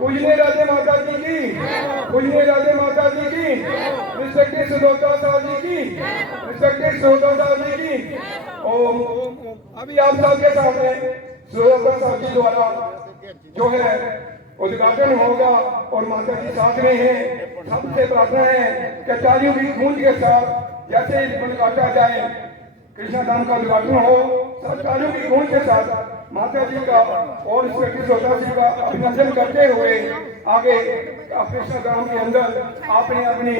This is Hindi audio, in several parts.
पूजनीय राधे माता जी की, पूजनीय राधे माता जी की, रिस्पेक्टेड सुदोता साहब जी की, रिस्पेक्टेड सुदोता साहब जी की। ओम अभी आप सबके सामने सुदोता साहब जी द्वारा जो है उद्घाटन होगा और माता जी साथ में हैं। सबसे प्रार्थना है कि तालियों की गूंज के साथ जैसे रिबन काटा जाए, कृष्णा धाम का उद्घाटन हो, सब तालियों की गूंज के साथ माता जी का और रिस्पेक्टेड सुदोता जी का अभिनंदन करते हुए आगे कृष्णा धाम के अंदर आपने अपनी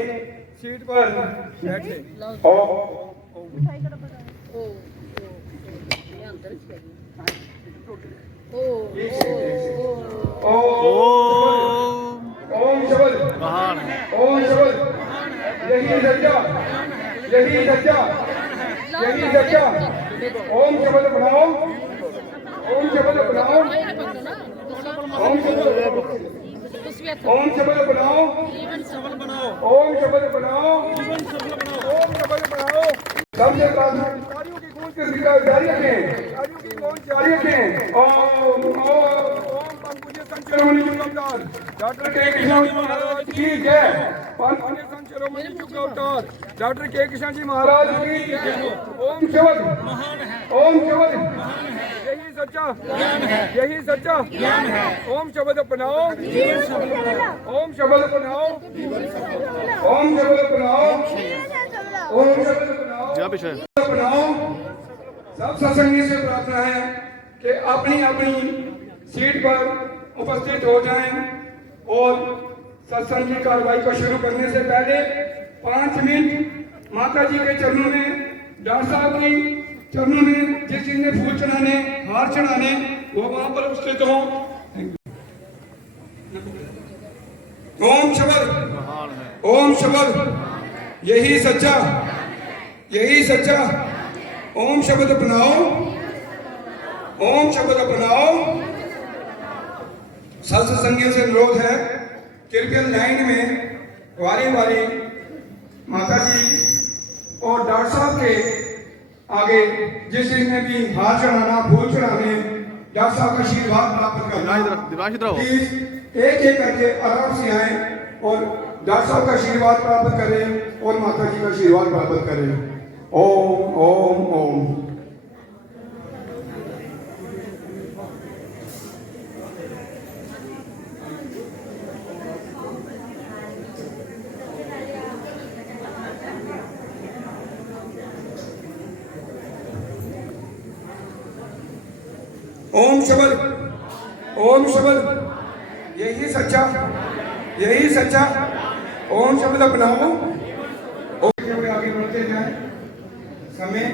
सीट पर बैठे। ओम शबद, ओम शबद, यही सच्चा, यही सच्चा, यही सच्चा। ओम शबद बनाओ, ओम शबद बनाओ, ओम शबद, ओम शबद बनाओ, ओम शबद बनाओ, ओम शबद बनाओ। सबसे प्रार्थना तालियों की गूंज के साथ जारी रखें, तालियों की गूंज जारी रखें। ओम पूज्य संत शिरोमणि जुगअवतार डॉक्टर के कृष्णा जी महाराज की जय। पूज्य संत शिरोमणि जुगअवतार डॉक्टर के कृष्णा जी महाराज की जय। ओम शबद, ओम शबद, यही सच्चा ज्ञान है, यही सच्चा ज्ञान है। ओम शब्द अपनाओ, ओम शब्द अपनाओ, ओम शब्द अपनाओ, ओम शब्द अपनाओ। सब सत्संगी से प्रार्थना है कि अपनी अपनी सीट पर उपस्थित हो जाएं और सत्संग की कार्रवाई को शुरू करने से पहले 5 मिनट माता जी के चरणों में, डॉक्टर साहब की चरणों में जिस जिसने फूल चढ़ाने, हार चढ़ाने, वो वहां पर उपस्थित हो। ओम शबद, ओम शबद, यही सच्चा, यही सच्चा। ओम शब्द अपनाओ, ओम शब्द अपनाओ। सत्संगियों से अनुरोध है, कृपया लाइन में वारी वारी माता जी और डॉक्टर साहब के आगे जिस जिसने भी हार चढ़ाना, फूल चढ़ाने, डॉक्टर साहब का आशीर्वाद प्राप्त करना, प्लीज एक एक करके आराम से आए और डॉक्टर साहब का आशीर्वाद प्राप्त करें और माता जी का आशीर्वाद प्राप्त करें। ओम ओम ओम। ओम शब्द, ओम शब्द, यही सच्चा, यही सच्चा। ओम शब्द अपनाओ। आगे बढ़ते जाए, समय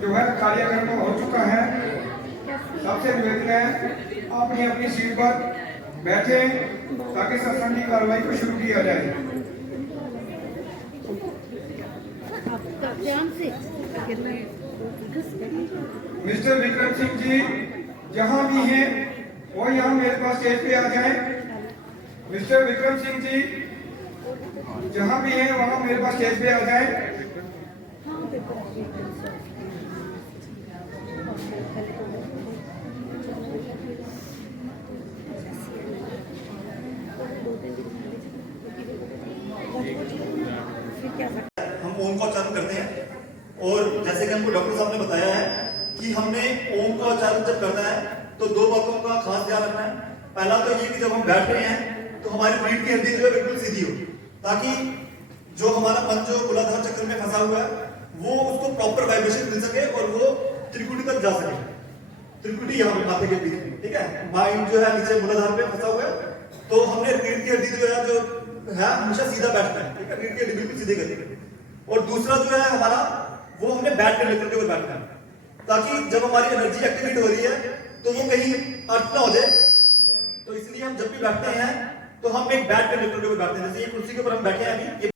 जो है कार्यक्रम हो चुका है। सबसे निवेदन है अपनी अपनी सीट पर बैठे ताकि सत्संग की कार्रवाई को शुरू किया जाए। मिस्टर विक्रम सिंह जी जहां भी हैं वो यहाँ मेरे पास स्टेज पे आ जाएं। मिस्टर विक्रम सिंह जी जहां भी हैं वहां मेरे पास स्टेज पे आ जाएं। हम ओम का उच्चारण करते हैं और जैसे कि हमको डॉक्टर साहब ने बताया है कि हमने ओम का उच्चारण जब करना है तो 2 बातों का खास ध्यान रखना है। पहला तो ये कि जब हम बैठ रहे हैं तो हमारी पीठ की हड्डी जो है बिल्कुल सीधी हो, ताकि जो हमारा पंच जो मूलाधार चक्र में फंसा हुआ है वो उसको प्रॉपर वाइब्रेशन मिल सके और वो त्रिकुटी तक जा सके। त्रिकुटी यहाँ पे माथे के बीच में, ठीक है। माइंड जो है नीचे मूलाधार पे फंसा हुआ है, तो हमने रीढ़ की हड्डी जो है हमेशा सीधा बैठना है, ठीक है। रीढ़ की हड्डी बिल्कुल सीधे करेंगे। और दूसरा जो है हमारा, वो हमने बैठ कर लेकर के ऊपर बैठना है, ताकि जब हमारी एनर्जी एक्टिवेट हो रही है तो वो कहीं अर्थ ना हो जाए। तो इसलिए हम जब भी बैठते हैं तो हम एक बैठ कर लेकर के ऊपर बैठते हैं। जैसे ये कुर्सी के ऊपर हम बैठे हैं अभी,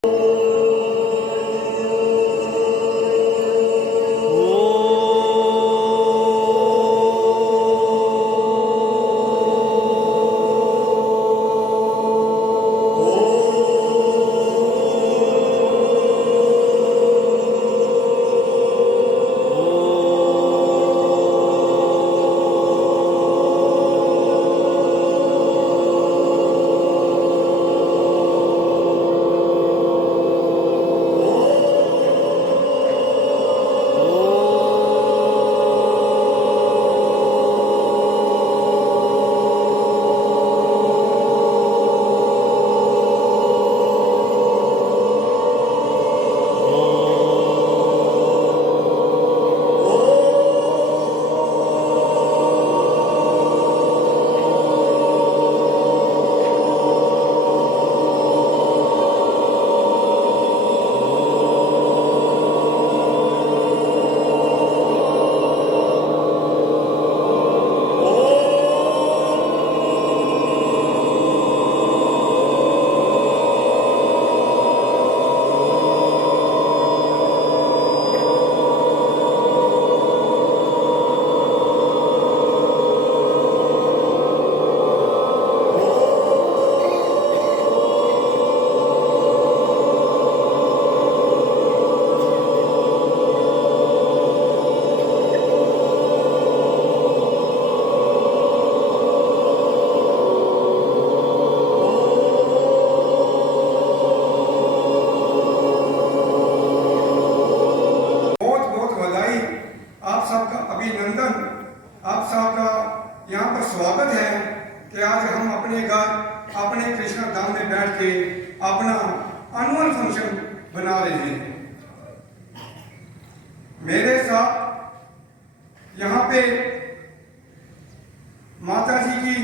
आप सबका यहाँ पर स्वागत है कि आज हम अपने घर अपने कृष्णा धाम में बैठ के अपना एनुअल फंक्शन बना रहे हैं। मेरे साथ यहाँ पे माता जी की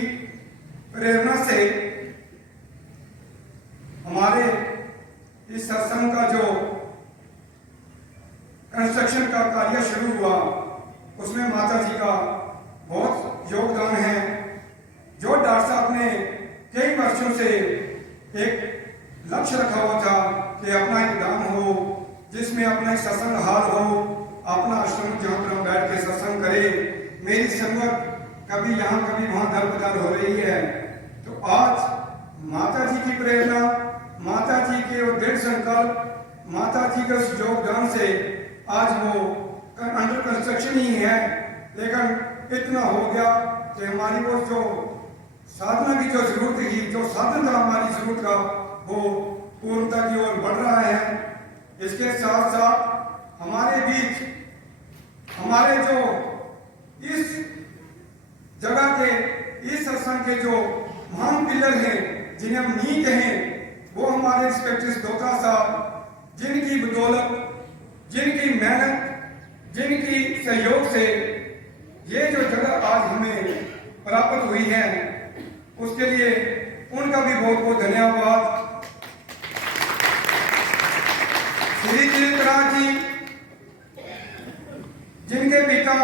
प्रेरणा से हमारे इस सत्संग का जो कंस्ट्रक्शन का कार्य शुरू हुआ उसमें माता जी का बहुत योगदान है। जो डॉक्टर साहब ने कई वर्षों से एक लक्ष्य रखा हुआ था कि अपना एक धाम हो जिसमें अपना एक सत्संग हाल हो, अपना आश्रम जहाँ पर हम बैठ के सत्संग करें। मेरी संगत कभी यहाँ कभी वहाँ दर बदर हो रही है, तो आज माता जी की प्रेरणा, माता जी के वो दृढ़ संकल्प, माता जी के उस योगदान से आज वो अंडर कंस्ट्रक्शन ही है, लेकिन इतना हो गया कि हमारी वो जो साधना की जो जरूरत थी, जो साधन था हमारी जरूरत का, वो पूर्णता की ओर बढ़ रहा है। इसके साथ साथ हमारे बीच हमारे जो इस जगह के, इस सत्संग के जो महान पिलर हैं, जिन्हें हम नींव कहें, वो हमारे इंस्पेक्टर डोका साहब, जिनकी बदौलत, जिनकी मेहनत, जिनकी सहयोग से ये जो जगह आज हमें प्राप्त हुई है, उसके लिए उनका भी बहुत बहुत धन्यवाद। श्री तीर्थराज जी, जिनके पिता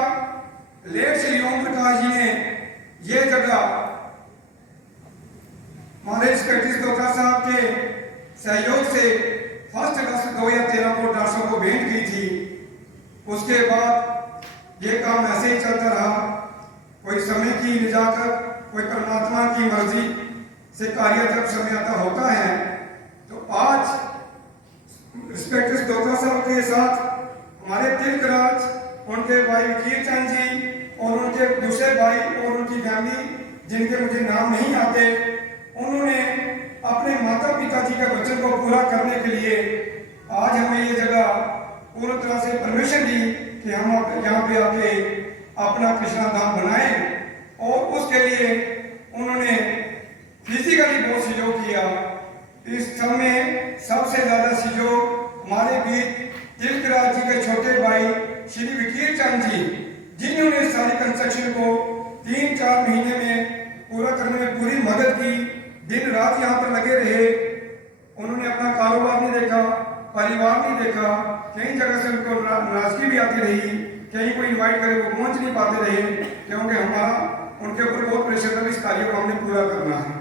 लेट श्री ओम प्रकाश जी ने ये जगह हमारे इंस्पेक्टर डोका साहब के सहयोग से 1 अगस्त 2013 को डॉक्टर को भेंट की थी। उसके बाद ये काम ऐसे ही चलता रहा। कोई समय की निजाकत, कोई परमात्मा की मर्जी से कार्य जब समय आता होता है, तो आज इंस्पेक्टर डोका साहब के साथ हमारे तीर्थराज, उनके भाई वकील चंद जी और उनके दूसरे भाई और उनकी फैमिली, जिनके मुझे नाम नहीं आते, उन्होंने अपने माता पिता जी के वचन को पूरा करने के लिए आज हमें ये जगह पूरी तरह से परमिशन दी कि हम यहाँ पे आके अपना कृष्णा धाम बनाएं, और उसके लिए उन्होंने फिजिकली बहुत सहयोग किया। इस समय सबसे ज्यादा सहयोग हमारे बीच तीर्थराज जी के छोटे भाई श्री वकील चंद जी, जिन्होंने सारी कंस्ट्रक्शन को 3-4 महीने में पूरा करने में पूरी मदद की, दिन रात यहाँ पर लगे रहे। उन्होंने अपना कारोबार नहीं देखा, परिवार नहीं देखा, कई जगह से उनको नाराजगी भी आती रही, कहीं कोई इन्वाइट करे वो पहुंच नहीं पाते रहे, क्योंकि हमारा उनके ऊपर बहुत प्रेशर था, इस कार्य को हमने पूरा करना है।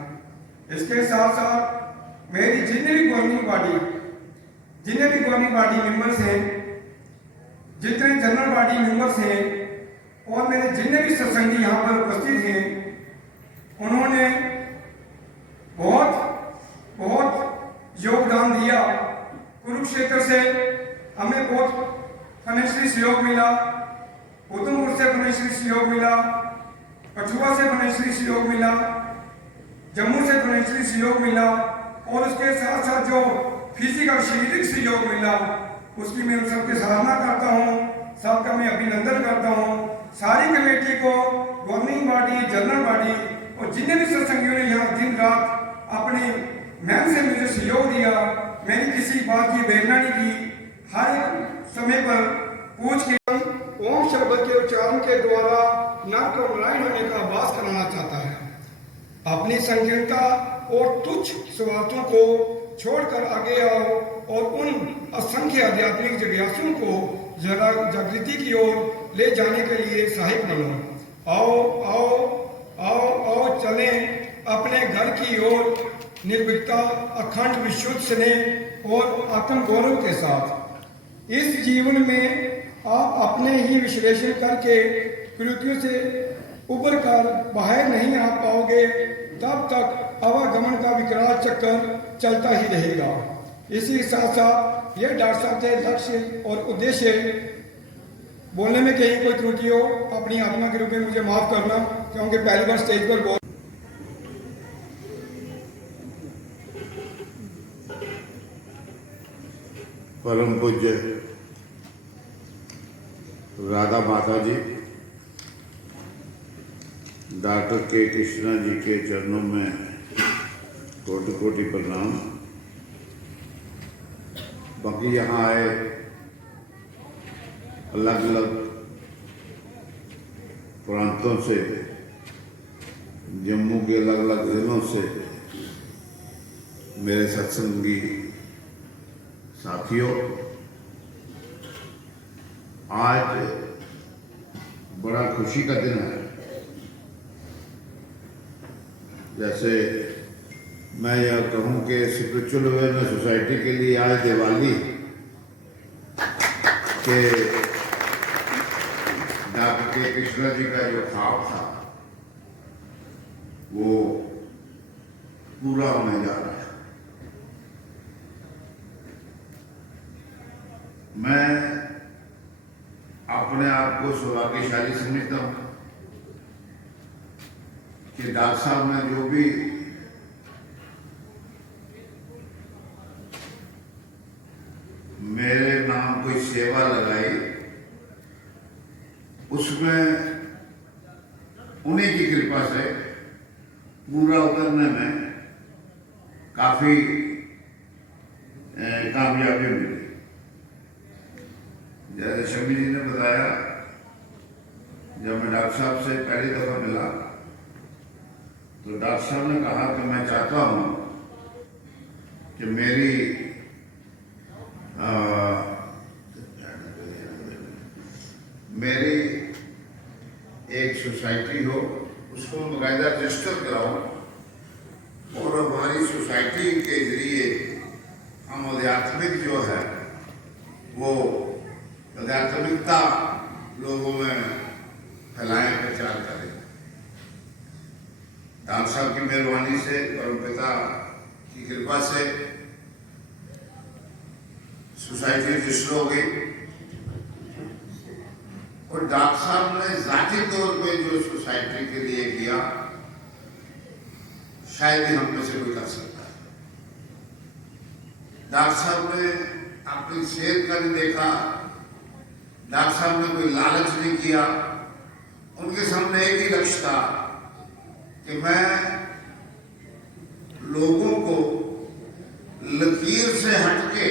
इसके साथ साथ मेरी जितने भी गवर्निंग पार्टी मेंबर्स हैं, जितने जनरल पार्टी मेंबर्स हैं, और मेरे जितने भी सत्संगी यहाँ पर उपस्थित हैं, उन्होंने बहुत योगदान दिया। कुरुक्षेत्र से हमें बहुत फाइनेंशियली सहयोग मिला, उधमपुर से फाइनेंशियली सहयोग मिला, कठुआ से फाइनेंशियली सहयोग मिला, जम्मू से फाइनेंशियली सहयोग मिला, और उसके साथ साथ जो फिजिकल शारीरिक सहयोग मिला उसकी मैं उन सबकी सराहना करता हूँ, सबका मैं अभिनंदन करता हूँ। सारी कमेटी को, गवर्निंग पार्टी, जनरल पार्टी और जितने भी सत्संगियों ने यहाँ दिन रात अपनी मेहनत से मुझे सहयोग दिया, मैंने किसी बात की अवहेलना नहीं की, हर एक समय पर पूछ के ओम शब्द के उच्चारण के द्वारा नर को नारायण होने का आभास कराना चाहता है। अपनी संकीर्णता और तुच्छ स्वार्थों को छोड़कर आगे आओ और उन असंख्य आध्यात्मिक जिज्ञासुओं को जरा जागृति की ओर ले जाने के लिए सहायक बनो। आओ आओ आओ आओ चलें अपने घर की ओर निर्भीकता, अखंड विशुद्ध स्नेह और आत्म गौरव के साथ। इस जीवन में आप अपने ही विश्लेषण करके कृतियों से उबर कर बाहर नहीं आ पाओगे, तब तक आवागमन का विकराल चक्कर चलता ही रहेगा। इसी साथ साथ यह डॉक्टर साहब के लक्ष्य और उद्देश्य, बोलने में कहीं कोई त्रुटि हो अपनी आत्मा के रूप में मुझे माफ करना, क्योंकि पहली बार स्टेज पर बोल। परम पूज्य राधा माता जी, डॉक्टर के कृष्णा जी के चरणों में कोटि कोटि प्रणाम। बाकी यहाँ आए अलग अलग प्रांतों से, जम्मू के अलग अलग जिलों से मेरे सत्संगी साथियों, आज बड़ा खुशी का दिन है। जैसे मैं यह कहूं कि स्पिरिचुअल अवेयरनेस सोसाइटी के लिए आज दिवाली के डॉक्टर के कृष्णा जी का जो ख्वाब था वो पूरा होने जा रहा है। मैं अपने आप को सौभाग्यशाली समझता हूँ कि डॉक्टर साहब ने जो भी मेरे नाम कोई सेवा लगाई, उसमें उन्हीं की कृपा से पूरा उतरने में काफी कामयाबी मिली। जैसे शमी जी ने बताया, जब मैं डॉक्टर साहब से पहली दफा मिला तो डॉक्टर साहब ने कहा कि मैं चाहता हूं कि मेरी एक सोसाइटी हो, उसको बाकायदा रजिस्टर कराओ और हमारी सोसाइटी के जरिए हम आध्यात्मिक जो है वो आध्यात्मिकता लोगों में फैलाएं, प्रचार करें। डॉक्टर साहब की मेहरबानी से, परमपिता की कृपा से सोसाइटी रजिस्टर हो गई और डॉक्टर साहब ने जाती तौर पे जो सोसाइटी के लिए किया शायद ही हम में से कोई कर सकता है। डॉक्टर साहब ने अपनी सेहत का नहीं देखा, डॉक्टर साहब ने कोई लालच नहीं किया, उनके सामने एक ही लक्ष्य था कि मैं लोगों को लकीर से हटके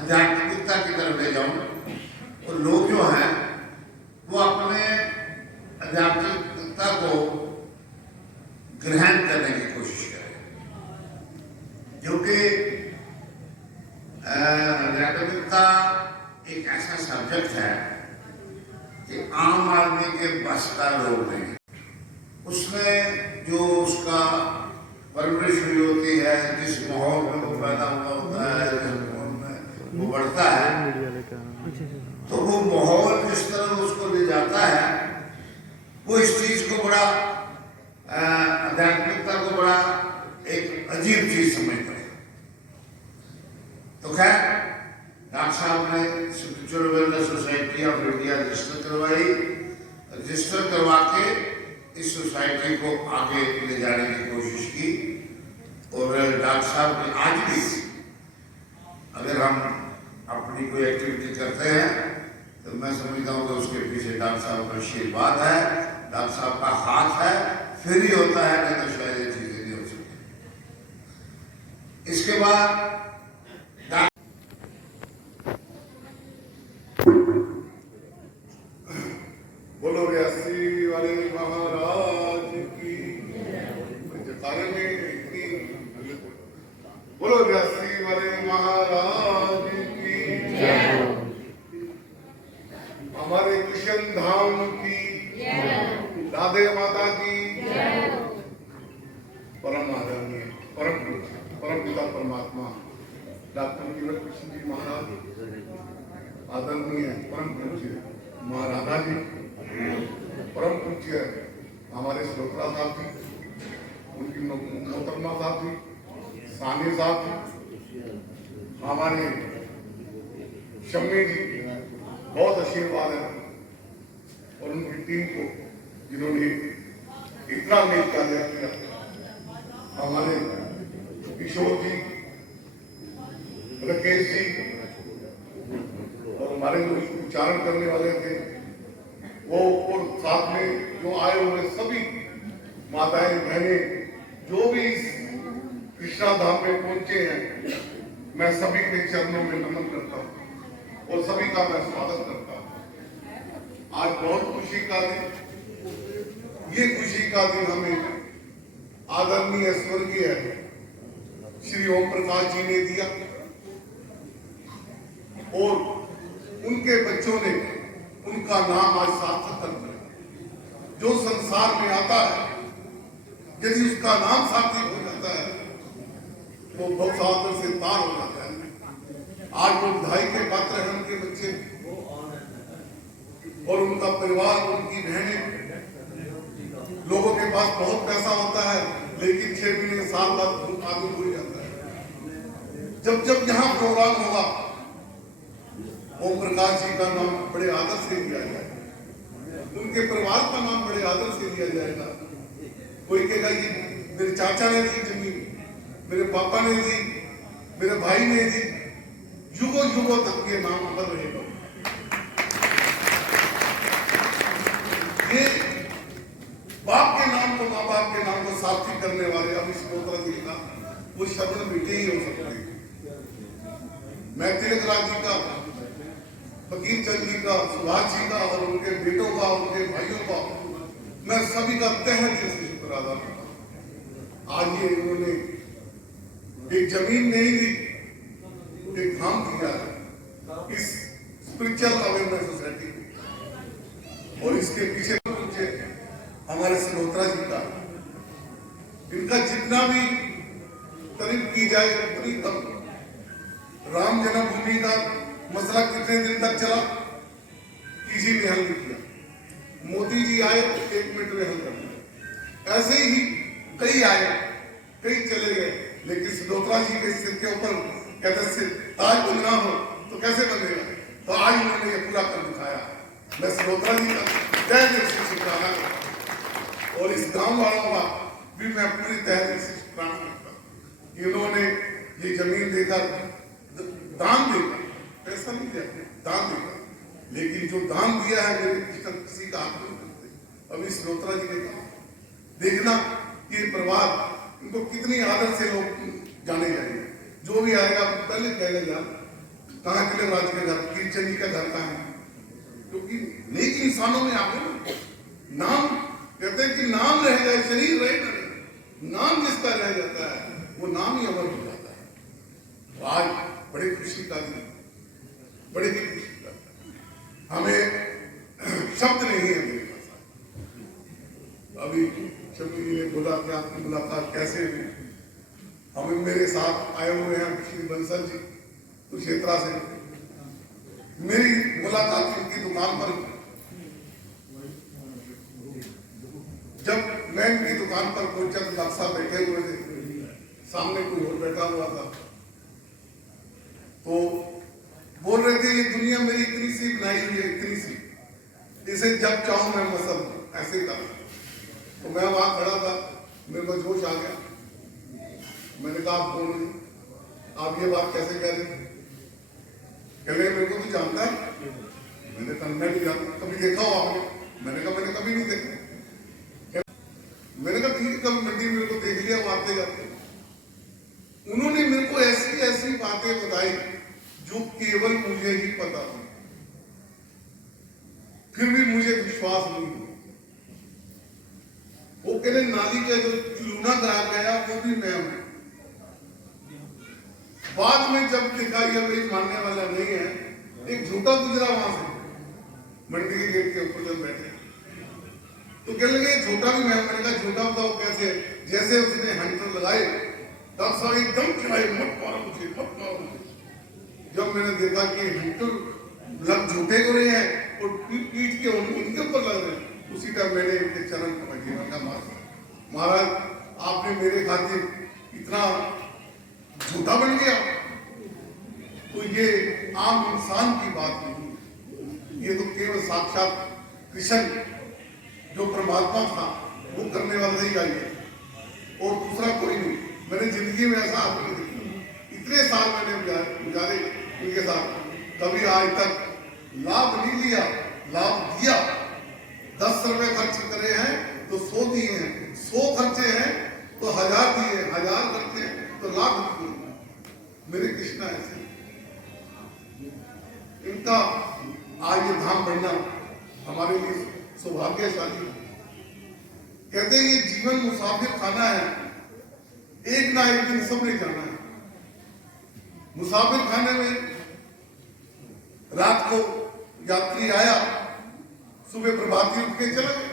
आध्यात्मिकता की तरफ ले जाऊं और लोग जो हैं वो अपने आध्यात्मिकता को ग्रहण करने की कोशिश करें। आध्यात्मिकता एक ऐसा सब्जेक्ट है कि आम आदमी के बस का रोग नहीं। उसमें जो उसका परवरिश हुई होती है, जिस माहौल में वो पैदा हुआ होता है, जिस माहौल में वो बढ़ता है, तो वो माहौल जिस तरह उसको ले जाता है, वो इस चीज को बड़ा आध्यात्मिकता को बड़ा एक अजीब चीज समझता है। तो खैर डॉक्टर साहब ने spiritual wellness society of India register करवाई। रजिस्टर करवा के इस सोसाइटी को आगे ले जाने की कोशिश की। और डॉक्टर साहब ने आज भी, अगर हम अपनी कोई एक्टिविटी करते हैं तो मैं समझता हूँ कि उसके पीछे डॉक्टर साहब का आशीर्वाद है, डॉक्टर साहब का हाथ है, फिर ही होता है, नहीं तो शायद ये चीजें नहीं हो सकती। इसके बाद बोलो व्यासी वाले महाराज की जताने में इतनी, बोलो व्यासी वाले महाराज की, हमारे कृष्ण धाम की, राधे माता की, परम आदरणीय परम पिता परमात्मा डॉक्टर केवल कृष्ण जी महाराज, आदरणीय परम पूज्य माँ राधा जी, परम पूज्य हमारे श्रोता साहब जी, उनकी मोहतरमा साहब जी, सानी साहब जी, हमारे शम्मी जी, बहुत आशीर्वाद है। और उनकी टीम को जिन्होंने इतना नेक कार्य किया, हमारे किशोर जी, राकेश जी, और हमारे जो उच्चारण करने वाले थे वो, और साथ में जो आए हुए सभी माताएं बहनें जो भी इस कृष्णा धाम में पहुंचे हैं, मैं सभी के चरणों में नमन करता हूँ और सभी का मैं स्वागत करता हूँ। आज बहुत खुशी का दिन, ये खुशी का दिन हमें आदरणीय स्वर्गीय श्री ओम प्रकाश जी ने दिया और उनके बच्चों ने उनका नाम आज सार्थक कर दिया। जो संसार में आता है, यदि उसका नाम सार्थक हो जाता है तो बहुत सालों से तार हो जाता है। आज वो बधाई के पात्र हैं उनके बच्चे और उनका परिवार, उनकी बहनें। लोगों के पास बहुत पैसा होता है लेकिन 6 महीने साल बाद आदमी भूल जाता है। जब यहाँ प्रोग्राम होगा, ओम प्रकाश जी का नाम बड़े आदर से लिया जाएगा, उनके परिवार का नाम बड़े आदर से लिया जाएगा। कोई कहेगा ये मेरे चाचा ने दी जमीन, मेरे पापा ने दी, मेरे भाई ने दी, युगों युगों तक ये नाम अमर रहेगा। ये बाप के नाम को, माँ बाप के नाम को सार्थक करने वाले अब इस गोत्रा जी का वो शब्द बेटे ही हो सकते हैं। मैं तिलक राज जी का, फकीर चंद जी का, सुभाष जी का और उनके बेटों का, उनके भाइयों का मैं सभी का तहे दिल से शुक्र अदा करता हूं। आज ये उन्होंने एक जमीन नहीं दी, एक धाम दिया है इस स्पिरिचुअल अवेयरनेस सोसाइटी को। और इसके पीछे हमारे सनोत्रा जी का, इनका जितना भी तारीफ की जाए उतनी कम। राम जन्मभूमि का मसला कितने दिन तक चला, किसी ने हल नहीं किया। मोदी जी आए 1 मिनट में हल कर दिया। ऐसे ही कई आए, कई चले गए, लेकिन सनोत्रा जी के सिर के ऊपर कहते सिर ताज बनना हो तो कैसे बनेगा, तो आज उन्होंने ये पूरा कर दिखाया। मैं सनोत्रा जी का तहे दिल से शुक्राना करता हूं और इस गांव वालों का भी मैं पूरी तहे दिल से शुक्राना करता हूं कि उन्होंने ये जमीन देकर, दान देकर, पैसा नहीं दिया, दान देकर, लेकिन जो दान दिया है मेरे किसी का हाथ नहीं करते। अभी सनोत्रा जी ने कहा, देखना ये परिवार, इनको कितनी आदर से लोग जाने जाएंगे। जो भी आएगा पहले कहेगा यार कहाँ तिलक राज के घर, कीर्चन जी का घर कहाँ है, क्योंकि नेक इंसानों में आगे नाम कहते हैं कि नाम रह जाए, शरीर रहे ना रहे, नाम जिसका रह जाता है वो नाम ही अमर हो जाता है। तो आज बड़ी खुशी का दिन बड़ी ही खुशी लगता है। हमें शब्द नहीं है मेरे पास। अभी शमी जी ने बोला कि आपकी मुलाकात कैसे हुई। हमें मेरे साथ आए हुए हैं श्री बंसल जी कुरुक्षेत्रा से। मेरी मुलाकात इनकी दुकान पर हुई। जब मैं इनकी दुकान पर पहुंचा तो डॉक्टर साहब बैठे हुए थे, सामने कोई और बैठा हुआ था, तो बोल रहे थे ये दुनिया मेरी इतनी सी बनाई हुई है, इतनी सी, इसे जब चाहूं मैं मसल ऐसे कर। तो मैं वहां खड़ा था, मेरे को जोश आ गया। मैंने कहा आप बोल रही, आप ये बात कैसे कह रहे? कह रहे मेरे को तो जानता है। मैंने कहा मैं भी जानता, कभी देखा हो आपने? मैंने कहा मैंने कभी नहीं देखा। मैंने कहा ठीक है, कभी मंडी मेरे को देख लिया आते जाते। उन्होंने मेरे को ऐसी ऐसी बातें बताई जो केवल मुझे ही पता थी, फिर भी मुझे विश्वास नहीं हुआ। वो कहने नाली का जो चूना कहा गया वो भी मैं हूं। बाद में जब देखा ये भाई मानने वाला नहीं है, एक झूठा गुजरा वहां से मंडी के गेट के ऊपर जब बैठे, तो कहने लगे झूठा भी मैं। मैंने कहा झूठा बताओ कैसे? जैसे उसने हंटर लगाए, डॉक्टर साहब एकदम चिल्लाए मत मारो मुझे, मत मारो मुझे। जब मैंने देखा कि हंटर लग झूठे को रहे हैं और पीठ के उनके ऊपर लग रहे हैं, उसी टाइम मैंने इनके चरण पकड़े। मैंने कहा महाराज आपने मेरे खातिर इतना झूठा बन गया। तो ये आम इंसान की बात नहीं, ये तो केवल साक्षात कृष्ण जो परमात्मा था वो करने वाला ही चाहिए, और दूसरा कोई नहीं। मैंने जिंदगी में ऐसा आदमी नहीं देखा। इतने साल मैंने गुजारे उनके साथ, कभी आज तक लाभ नहीं लिया, लाभ दिया। 10 रुपए खर्च करे हैं तो 100 दिए हैं, 100 खर्चे हैं तो 1000 दिए, 1000 खर्चे हैं तो लाख दिए। मेरे कृष्णा ऐसे इनका आज ये धाम बढ़ना हमारे लिए सौभाग्यशाली। कहते हैं ये जीवन मुसाफिर खाना है, एक ना एक दिन सबने जाना है। मुसाफिर खाने में रात को यात्री आया, सुबह प्रभाती उठ के चला गया।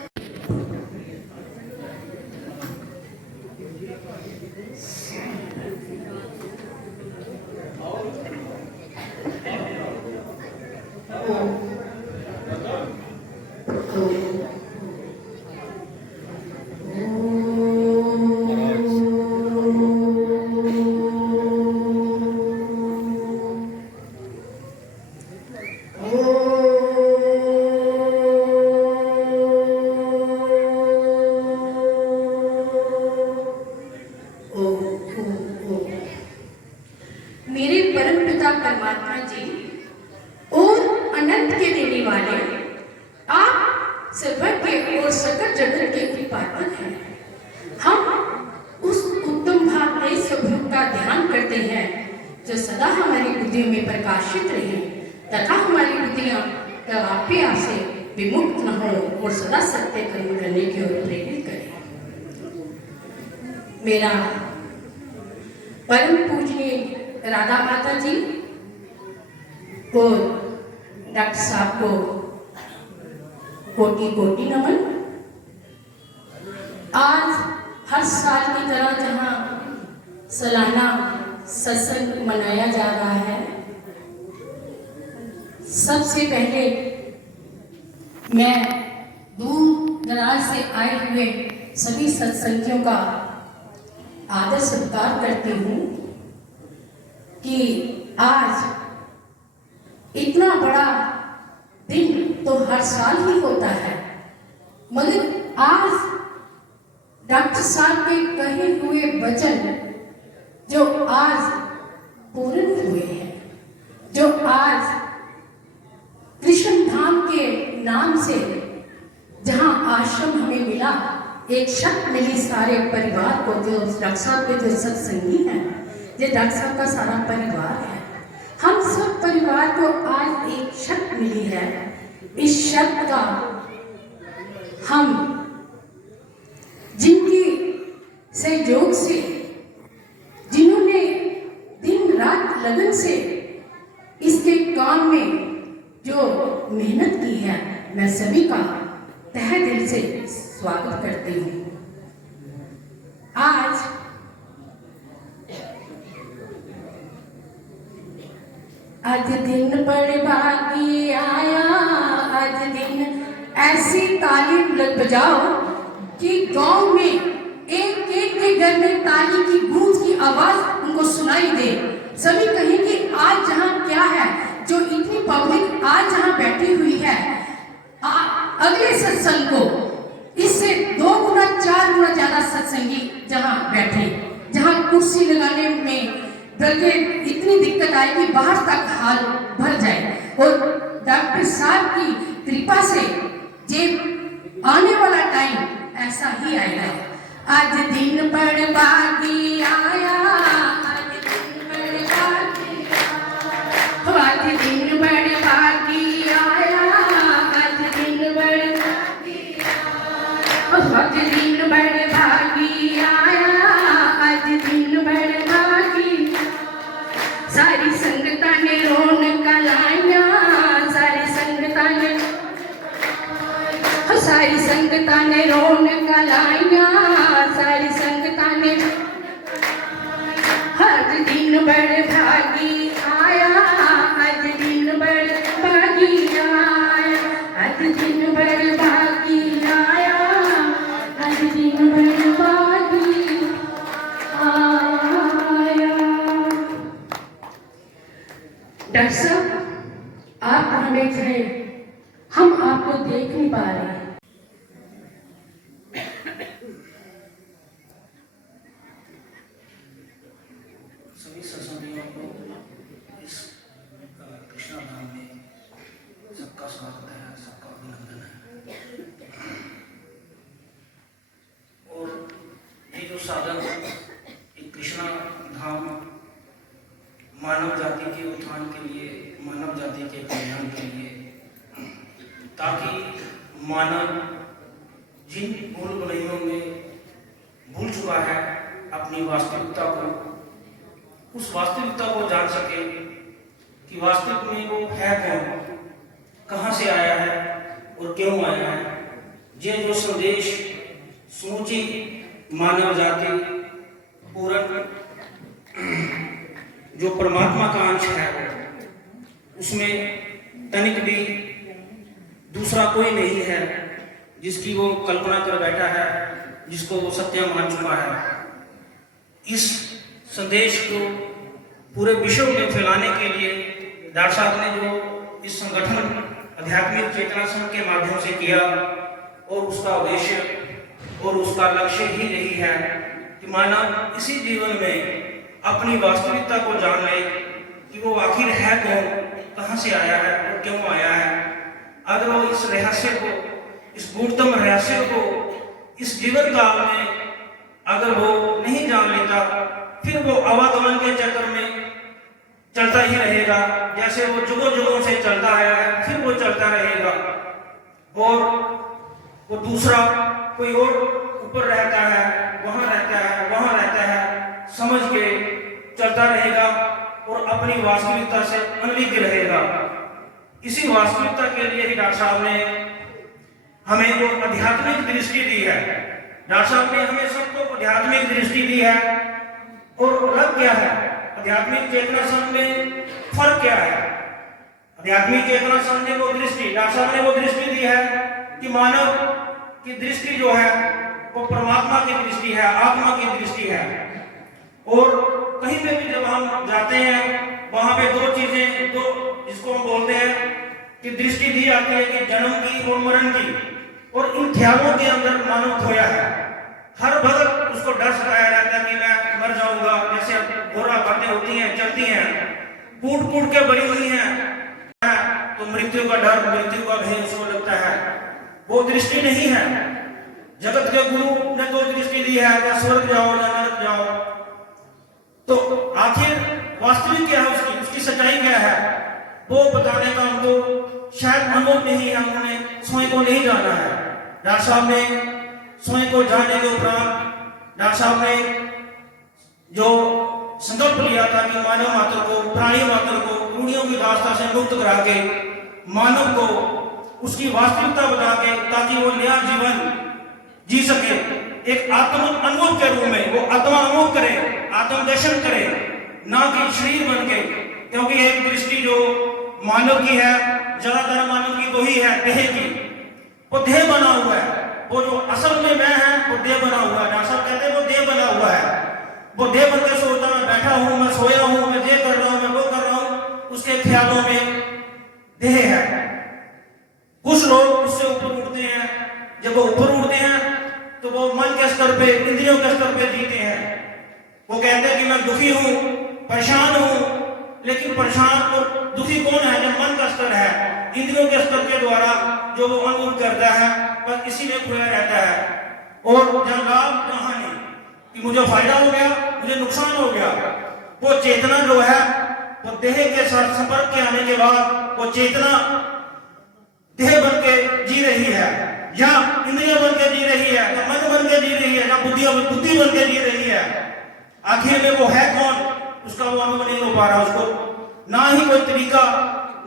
मेरे परम पिता परमात्मा जी और अनंत के देने वाले आप सर्वज्ञ और सकल जगत के उत्पादक हैं। हम उस उत्तम भाव के स्वरूप का ध्यान करते हैं जो सदा हमारी बुद्धियों में प्रकाशित रहे तथा हमारी बुद्धियां कदापि से विमुक्त न हो और सदा सत्य कर्म करने की ओर प्रेरित करें। मेरा परम पूजनीय राधा माता जी और डॉक्टर साहब को कोटि कोटि नमन। आज हर साल की तरह जहां सालाना सत्संग मनाया जा रहा है, सबसे पहले मैं दूर दराज से आए हुए सभी सत्संगियों का आदर सत्कार करती हूँ कि आज इतना बड़ा दिन तो हर साल ही होता है, मगर आज डॉक्टर साहब के कहे हुए वचन जो आज पूर्ण हुए हैं, जो आज कृष्ण धाम के नाम से जहां आश्रम हमें मिला, एक शक्ति मिली सारे परिवार को, जो डॉक्टर साहब के जो सत्संगी हैं, ये डॉक्टर साहब का सारा परिवार है। हम सब परिवार को आज एक शक्ति मिली है। इस शक्ति का हम जिनकी सहयोग से, जिन्होंने दिन रात लगन से इसके काम में जो मेहनत की है, मैं सभी का तहे दिल से स्वागत करती हूँ। आज दिन बड़भागी आया, आज दिन ऐसी ताली बजाओ कि गांव में एक एक के घर में ताली की गूंज की आवाज उनको सुनाई दे। सभी कहें कि आज जहां क्या है, जो इतनी पब्लिक आज जहां बैठी हुई है, अगले सत्संग को इससे 2 गुना 4 गुना ज्यादा सत्संगी जहां बैठे, जहां कुर्सी लगाने में बल्कि इतनी दिक्कत आई कि बाहर तक हाल भर जाए। और डॉक्टर साहब की कृपा से जे आने वाला टाइम ऐसा ही आएगा। आज दिन बड़भागी आया, आज दिन बड़भागी आया, आज दिन बड़भागी आया, आज दिन बड़भागी आया, आज दिन बड़भागी आया, आज दिन बड़भागी। सारी संगतां ने रौनकां लाइयां, सारी संगतां ने रौनकां लाइयां, सारी संगतां ने आज दिन बड़भागी आया, आज दिन बड़भागी आया, आज दिन बड़भागी आया, आज दिन बड़भागी आया। डॉक्टर साहब, आप हमें चाहे, हम आपको देख नहीं पा रहे हैं। सभी सत्संगियों को इस कृष्णा धाम में सबका स्वागत है, सबका अभिनंदन है। और ये जो साधन ये कृष्णा धाम मानव जाति के उत्थान के लिए, मानव जाति के कल्याण के लिए, ताकि मानव जिन भूल भुलैयों में भूल चुका है अपनी वास्तविकता को, उस वास्तविकता को जान सके कि वास्तविक में वो है कौन, कहाँ से आया है और क्यों आया है। ये जो संदेश समूची मानव जाति पूर्ण जो परमात्मा का अंश है, उसमें तनिक भी दूसरा कोई नहीं है जिसकी वो कल्पना कर बैठा है, जिसको वो सत्य मान चुका है। इस संदेश को पूरे विश्व में फैलाने के लिए डॉक्टर साहब ने जो इस संगठन आध्यात्मिक चेतना संघ के माध्यम से किया, और उसका उद्देश्य और उसका लक्ष्य ही यही है कि मानव इसी जीवन में अपनी वास्तविकता को जान ले कि वो आखिर है कौन, कहाँ से आया है और क्यों आया है। अगर वो इस रहस्य को, इस गूढ़तम रहस्य को इस जीवन काल में अगर वो नहीं जान लेता, फिर वो अवागमन के चक्कर में चलता ही रहेगा, जैसे वो जुगों जुगों से चलता आया है, फिर वो चलता रहेगा और वो दूसरा कोई और ऊपर रहता है, वहां रहता है, वहां रहता है समझ के चलता रहेगा और अपनी वास्तविकता से अनभिज्ञ रहेगा। इसी वास्तविकता के लिए ही डॉक्टर साहब ने हमें जो आध्यात्मिक दृष्टि दी है, डॉक्टर साहब ने हमें सबको आध्यात्मिक दृष्टि दी है। और अलग क्या है आध्यात्मिक चेतना संघ में, फर्क क्या है? आध्यात्मिक चेतना संघ ने वो दृष्टि, डॉक्टर साहब ने वो दृष्टि दी है कि मानव की दृष्टि जो है वो परमात्मा की दृष्टि है, आत्मा की दृष्टि है। और कहीं पे भी जब हम जाते हैं, वहां पे दो चीजें, दो जिसको हम बोलते हैं कि दृष्टि दी जाती है कि जन्म की और मरण की, और इन ख्यालों के अंदर मानव खोया है। हर वक्त उसको डर सताया रहता है कि मैं मर जाऊंगा, जैसे घोड़ा बातें होती हैं, चलती हैं, कूट कूट के बड़ी हुई हैं, तो मृत्यु का डर, मृत्यु का भय उसको लगता है। वो दृष्टि नहीं है। जगत के गुरु ने तो दृष्टि दी है या स्वर्ग जाओ या नरक जाओ, तो आखिर वास्तविक क्या है उसकी, उसकी सच्चाई क्या है, वो बताने का हमको शायद अनुभव नहीं है, हमने स्वयं को नहीं जाना है। डॉक्टर साहब ने स्वयं को जानने के उपरांत डॉक्टर साहब ने जो संकल्प लिया था कि मानव मात्र को, प्राणी मात्र को कुंडियों की दास्ता से मुक्त करा के मानव को उसकी वास्तविकता बता के ताकि वो नया जीवन जी सके, एक आत्म अनुभव के रूप में वो आत्मा अनुभव करे, आत्मदर्शन करे, ना कि शरीर बन के। क्योंकि एक दृष्टि जो मानव की है, ज्यादातर मानव की तो ही है देह की, वो देह बना हुआ है। वो जो असल में मैं है वो देह बना हुआ है। डॉक्टर साहब कहते हैं वो देह बना हुआ है। वो देह बनकर सोचता मैं बैठा हूं, मैं सोया हूं, मैं ये कर रहा हूं, मैं वो कर रहा हूं, उसके ख्यालों में देह है। कुछ लोग उससे ऊपर उठते हैं, जब वो ऊपर उठते हैं तो वो मन के स्तर पे, इंद्रियों के स्तर पे जीते हैं। वो कहते हैं कि मैं दुखी हूं, परेशान हूं, लेकिन परेशान और दुखी कौन है? जब मन का स्तर है, इंद्रियों के स्तर के द्वारा जो वो अनुभव करता है, बस इसी में खोया रहता है। और जब लाभ जहां नहीं कि मुझे फायदा हो गया, मुझे नुकसान हो गया, वो चेतना जो है वो देह के साथ संपर्क के आने के बाद वो चेतना देह बन के जी रही है, या इंद्रिय बन के जी रही है, या मन बन के जी रही है, या बुद्धि बन के जी रही है। आखिर में वो है कौन? उसका वो अनुभव नहीं हो पा रहा। उसको ना ही कोई तरीका,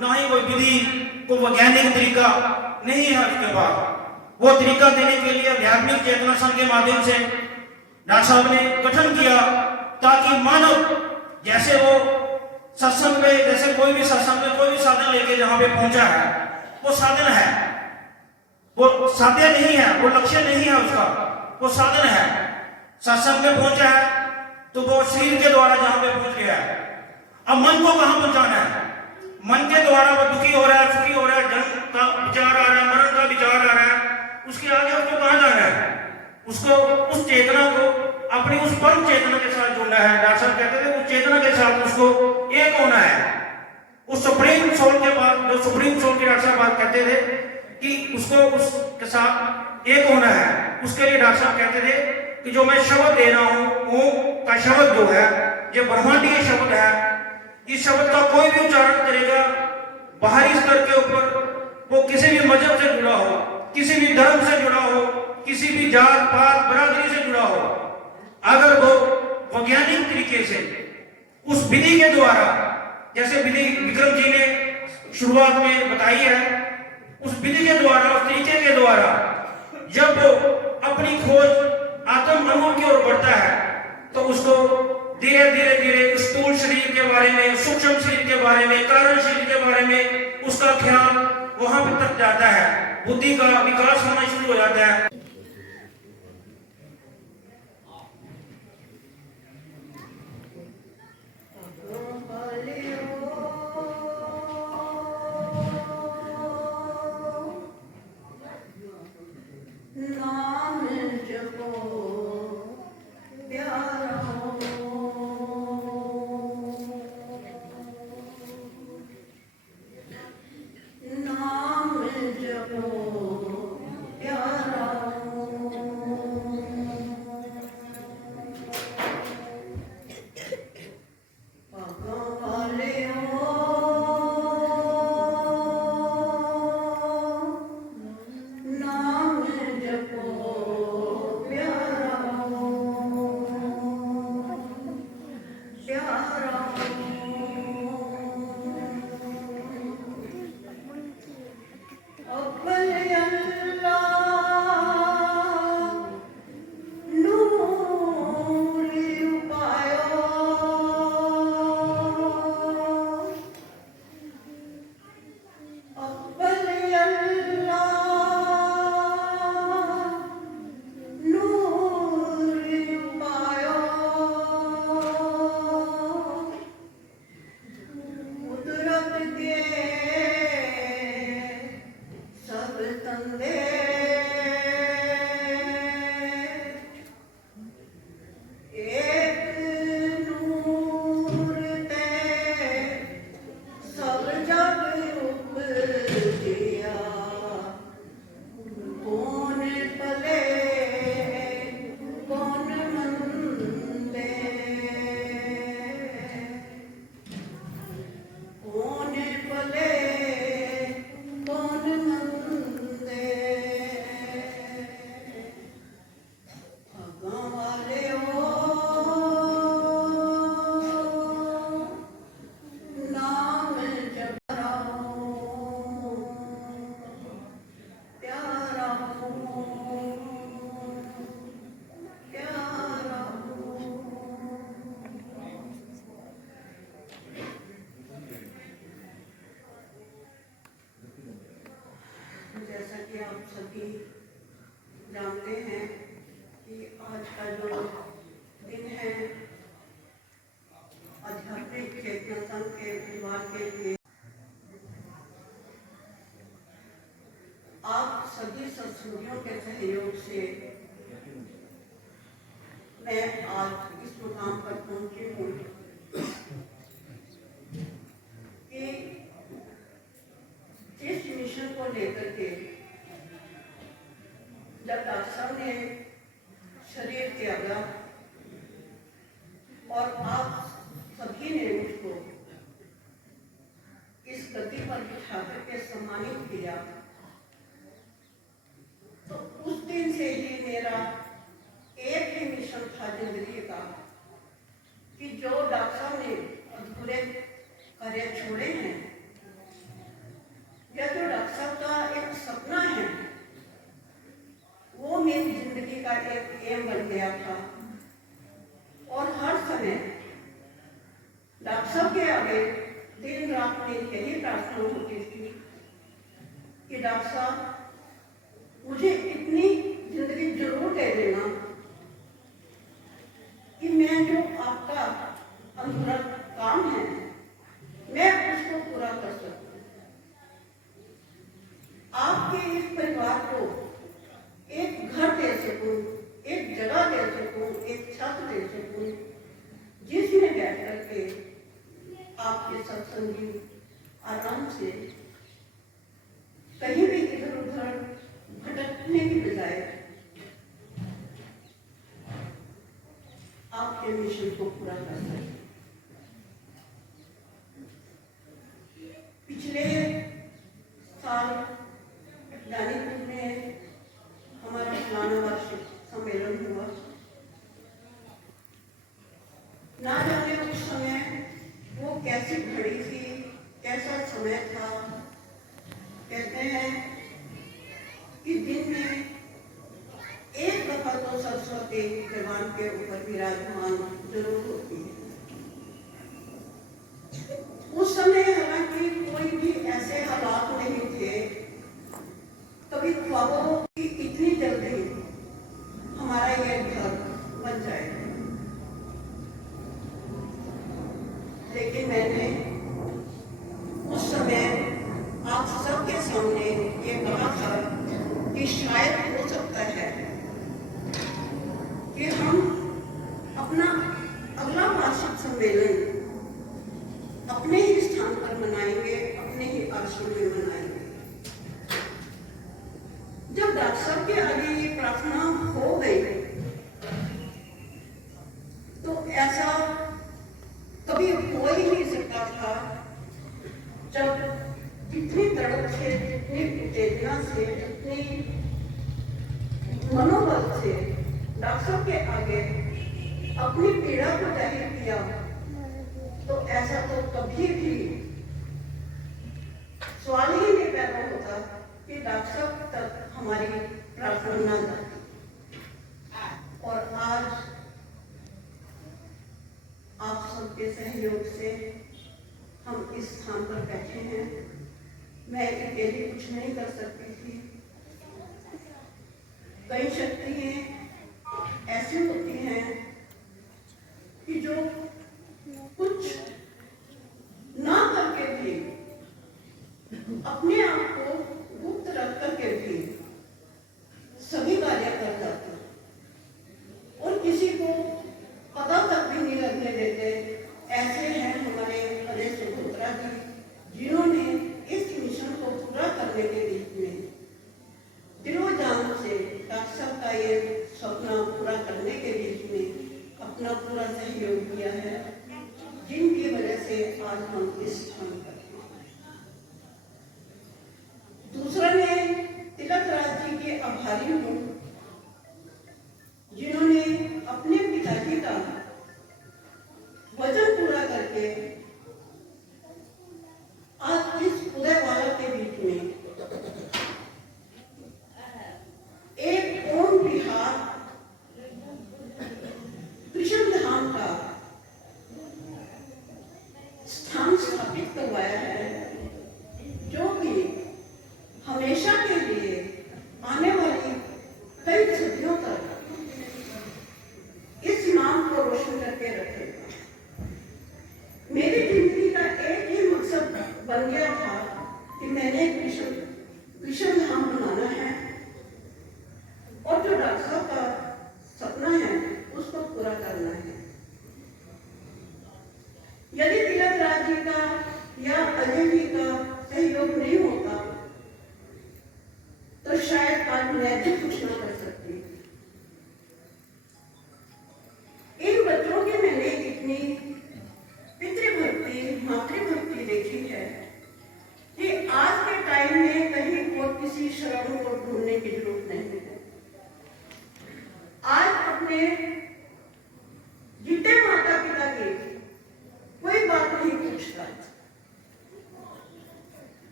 ना ही कोई विधि, कोई वैज्ञानिक तरीका नहीं है उसके पास। वो तरीका देने के लिए आध्यात्मिक चेतना संघ के माध्यम से डॉक्टर साहब ने गठन किया, ताकि मानव जैसे वो सत्संग में, जैसे कोई भी सत्संग में कोई भी साधन लेके जहां पे पहुंचा है, वो साधन है, वो साध्य नहीं है, वो लक्ष्य नहीं है उसका, वो साधन है। सत्संग में पहुंचा है तो वो शरीर के द्वारा जहां पे पहुंच गया है। अब मन को कहां पहुंचाना है? मन के द्वारा वो दुखी हो रहा है, सुखी हो रहा है, जन्म का विचार आ रहा है, मरण का विचार आ रहा है, उसके आगे उसको कहां जाना है? उसको उस चेतना को अपनी उस परम चेतना के साथ जोड़ना है। डॉक्टर साहब कहते थे उस चेतना के साथ उसको एक होना है। उस सुप्रीम सोल के बाद, जो सुप्रीम सोल के डॉक्टर साहब बात करते थे कि उसको उसके साथ एक होना है, उसके लिए डॉक्टर साहब कहते थे कि जो मैं शब्द दे रहा हूं, ओम का शब्द जो है, ये ब्रह्मांडीय शब्द है। इस शब्द का कोई भी उच्चारण करेगा बाहरी स्तर के ऊपर, वो किसी भी मजहब से जुड़ा हो, किसी भी धर्म से जुड़ा हो, किसी भी जात पात बरादरी से जुड़ा हो, अगर वो वैज्ञानिक तरीके से उस विधि के द्वारा, जैसे विधि विक्रम जी ने शुरुआत में बताई है, उस विधि के द्वारा, उस तरीके के द्वारा जब वो अपनी खोज आत्म अनुभव की ओर बढ़ता है, तो उसको धीरे धीरे धीरे स्थूल शरीर के बारे में, सूक्ष्म शरीर के बारे में, कारण शरीर के बारे में उसका ख्याल वहां पर तक जाता है, बुद्धि का विकास होना शुरू हो जाता है। नाम जपो प्यारो, नाम जपो प्यारो, आप सभी जानते हैं कि आज का जो दिन है आध्यात्मिक चेतना संघ के परिवार के लिए आप सभी सत्संगियों के सहयोग से मैं आज इस मुकाम पर पहुंची हूँ कि इस मिशन को लेकर के जब डॉक्टर साहब ने शरीर त्यागा और आप सभी ने मुझको इस गद्दी पर बिठा करके सम्मानित किया, तो उस दिन से ही मेरा एक ही मिशन था जिंदगी का कि जो डॉक्टर साहब ने अधूरे कार्य छोड़े हैं या जो डॉक्टर साहब का एक सपना है वो मेरी जिंदगी का एक एम बन गया था। और हर समय डॉक्टर साहब के आगे दिन रात मेरी यही प्रार्थना होती थी कि डॉक्टर साहब मुझे इतनी जिंदगी जरूर दे देना कि मैं जो आपका अधूरा काम है मैं उसको पूरा कर सकूं, आपके इस परिवार को एक घर दे सकूं, एक जगह दे सकूं, एक छत दे सकूं जिसमें बैठ करके आपके सत्संगी आराम से कहीं भी इधर उधर भटकने की बजाय आपके मिशन को पूरा कर सके। पिछले साल दानीपुर में हमारा सालाना वार्षिक सम्मेलन हुआ। ना जाने उस समय वो कैसी घड़ी थी, कैसा समय था। कहते हैं कि दिन में एक दफा तो सरस्वती भगवान के ऊपर विराजमान जरूर होती है। उस समय हालांकि कोई भी ऐसे हालात नहीं थे, कभी ख्वाबों की इतनी जल्दी हमारा ये घर बन जाएगा, लेकिन मैंने उस समय आप सबके सामने ये कहा था कि शायद हो सकता है कि हम अपना अगला वार्षिक सम्मेलन अपने ही स्थान पर मनाएंगे, अपने ही आश्रम में मनाएंगे। जब डॉक्टर साहब के आगे ये प्रार्थना हो गई तो ऐसा कभी हो ही नहीं सकता था। जब इतनी तड़प से, इतनी उत्तेजना से, इतनी मनोबल से डॉक्टर साहब के आगे अपनी पीड़ा को जाहिर किया, तो ऐसा तो कभी भी सवाल ही नहीं पैदा होता कि डॉक्टर साहब तक हमारी प्रार्थना न जाती। और आज आप सबके सहयोग से हम इस स्थान पर बैठे हैं। मैं अकेली कुछ नहीं कर सकती थी। कई शक्तियां ऐसी होती हैं कि जो कुछ ना करके भी अपने आप को गुप्त रख करके भी सभी कार्य कर जाते हैं और किसी को पता तक भी नहीं लगने देते। ऐसे हैं हमारे अजय सुभोत्रा जी, जिन्होंने इस मिशन को पूरा करने के बीच में दिलो जान से डॉक्टर साहब का ये सपना पूरा करने के बीच में अपना पूरा सहयोग किया है, जिनकी वजह से आज हम इस स्थान पर हैं। दूसरा मैं तिलक राज जी के आभारी हूँ, जिन्होंने अपने पिताजी का वचन पूरा करके आज इस उदयवाला के बीच में एक ओम विहार कृष्ण धाम का स्थान स्थापित करवाया है, जो कि हमेशा के लिए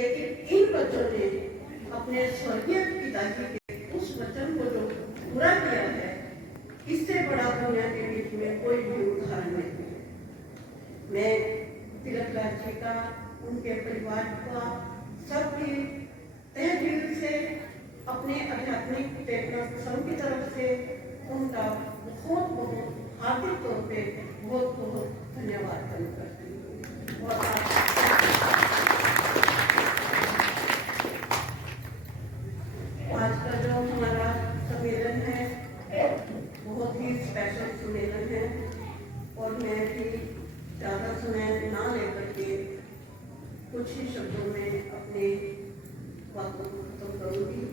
लेकिन इन बच्चों ने अपने स्वर्गीय पिताजी के उस वचन को जो पूरा किया है, इससे बड़ा दुनिया के बीच में कोई भी उदाहरण नहीं है। मैं तिलक राज जी का, उनके परिवार का, सबकी तहे दिल से, अपने आध्यात्मिक चेतना संघ की तरफ से उनका बहुत बहुत हार्दिक तौर पे बहुत बहुत धन्यवाद करती हूँ। और आज का जो हमारा सम्मेलन है बहुत ही स्पेशल सम्मेलन है, और मैं भी ज़्यादा समय ना लेकर के कुछ ही शब्दों में अपनी बातों को खत्म करूँगी।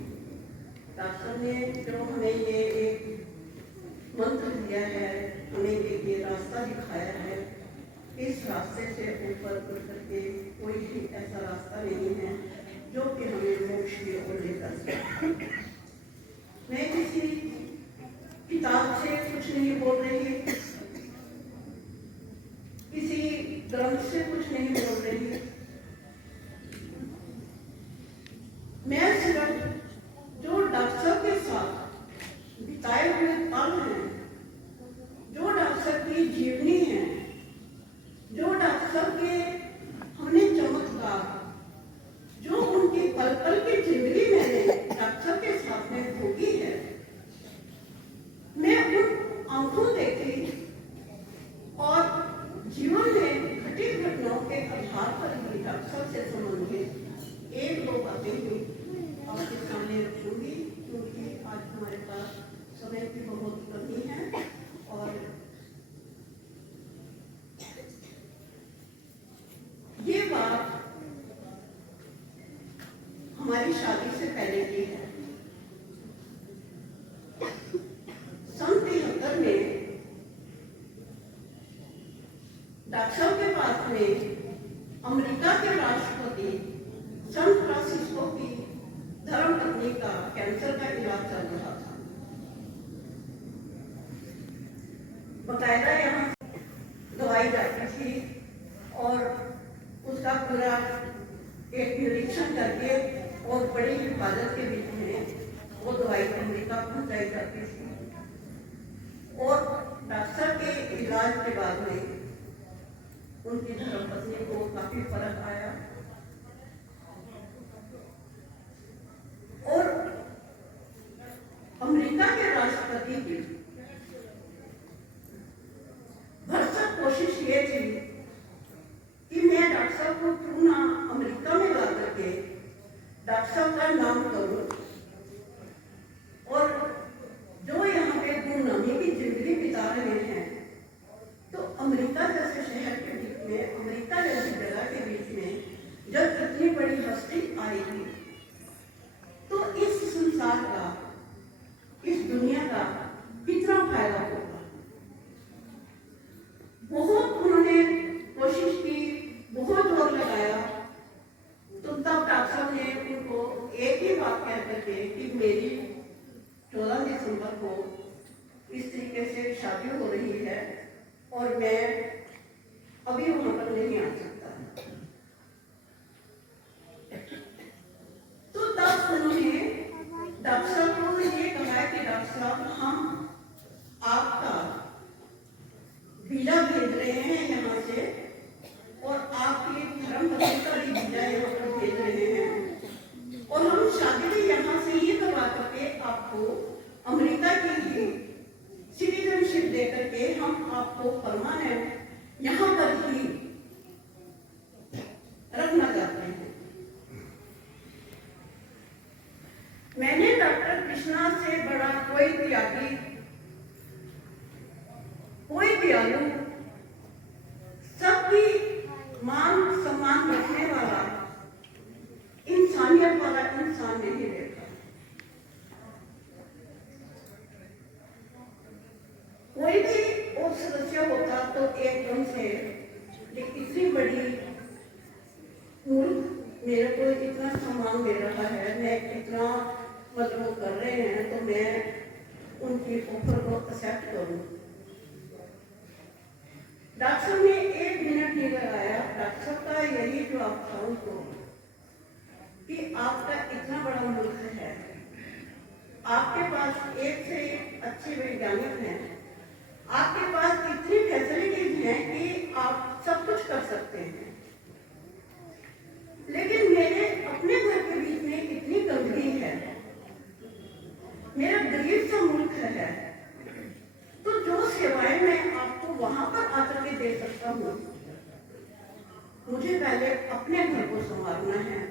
डॉक्टर ने जो हमें ये एक मंत्र दिया है, हमें ये रास्ता दिखाया है, इस रास्ते से ऊपर उठ करके कोई भी ऐसा रास्ता नहीं है जो कि हमें मोक्ष की ओर लेकर जाए। मैं किसी किताब से कुछ नहीं बोल रही, किसी ग्रंथ से कुछ नहीं बोल रही, मैं सिर्फ जो डॉक्टर साहब के साथ बिताए हुए पल हैं, जो डॉक्टर साहब की जीवनी है, जो डॉक्टर साहब के हमने चमत्कार, जो उनकी पल पल की जिंदगी मैंने डॉक्टर साहब के साथ में भोगी है, मैं उन आंखों देखी और जीवन में घटित घटनाओं के आधार पर ही डॉक्टर साहब से संबंधित एक दो बातें ही आपके सामने रखूंगी, क्योंकि आज हमारे पास समय की बहुत कमी है। और ये बात हमारी शादी से पहले की है। सन 73 में डॉक्टर साहब के पास में अमेरिका के राष्ट्रपति सन फ्रांसिस्को की धर्मपत्नी का कैंसर का इलाज चल रहा था। बकायदा यहाँ दवाई जाती थी और उसका पूरा एक निरीक्षण करके और बड़ी हिफाजत के बीच में वो दवाई अमेरिका पहुंचाई जाती थी। और डॉक्टर के इलाज के बाद में उनकी धर्मपत्नी को काफी फर्क आया और अमेरिका के राष्ट्रपति की भरसक कोशिश ये थी कि मैं डॉक्टर साहब को क्यों ना अमेरिका में ला करके डॉक्टर साहब का नाम करूं और जो यहाँ पे गुमनामी की जिंदगी बिता रहे हैं, तो अमेरिका जैसे शहर के बीच में, अमेरिका जैसी जगह के बीच में जब इतनी बड़ी हस्ती आएगी, तो इस संसार का, इस दुनिया का कितना फायदा होगा। बहुत उन्होंने कोशिश की, बहुत जोर लगाया, तो तब डॉक्टर साहब ने उनको एक ही बात कह करके कि मेरी 14 दिसंबर को इस तरीके से शादी हो रही है और मैं अभी वहां पर नहीं आ सकता। तो तब उन्होंने डॉक्टर साहब को ये कहा कि डॉक्टर साहब, हम आपका वीजा भेज रहे हैं यहाँ से और आपकी धर्मपत्नी का भी वीजा यहाँ पर भेज रहे हैं, और हम शादी भी यहाँ से ही करवा करके आपको अमेरिका की ही सिटीजनशिप दे करके हम आपको परमानेंट यहाँ पर ही रखना चाहते हैं। मैंने डॉक्टर कृष्णा से बड़ा कोई त्यागी, कोई दयालु, सबकी मान सम्मान रखने वाला, इंसानियत वाला इंसान नहीं देखा। कोई भी और सदस्य होता तो एकदम से इतनी बड़ी मुल्क मेरे को इतना सम्मान दे रहा है, मैं इतना मतलब कर रहे हैं, तो मैं उनकी ऑफर को एक्सेप्ट करूं। डॉक्टर साहब ने 1 मिनट नहीं लगाया, डॉक्टर साहब का यही जवाब था उनको आपके पास एक से एक अच्छे वैज्ञानिक हैं, आपके पास इतनी फैसिलिटीज हैं कि आप सब कुछ कर सकते हैं, लेकिन मेरे अपने घर के बीच में इतनी गंदगी है, मेरा गरीब सा मुल्क है, तो जो सेवाएं मैं आपको वहां पर आकर के दे सकता हूँ, मुझे पहले अपने घर को संभालना है।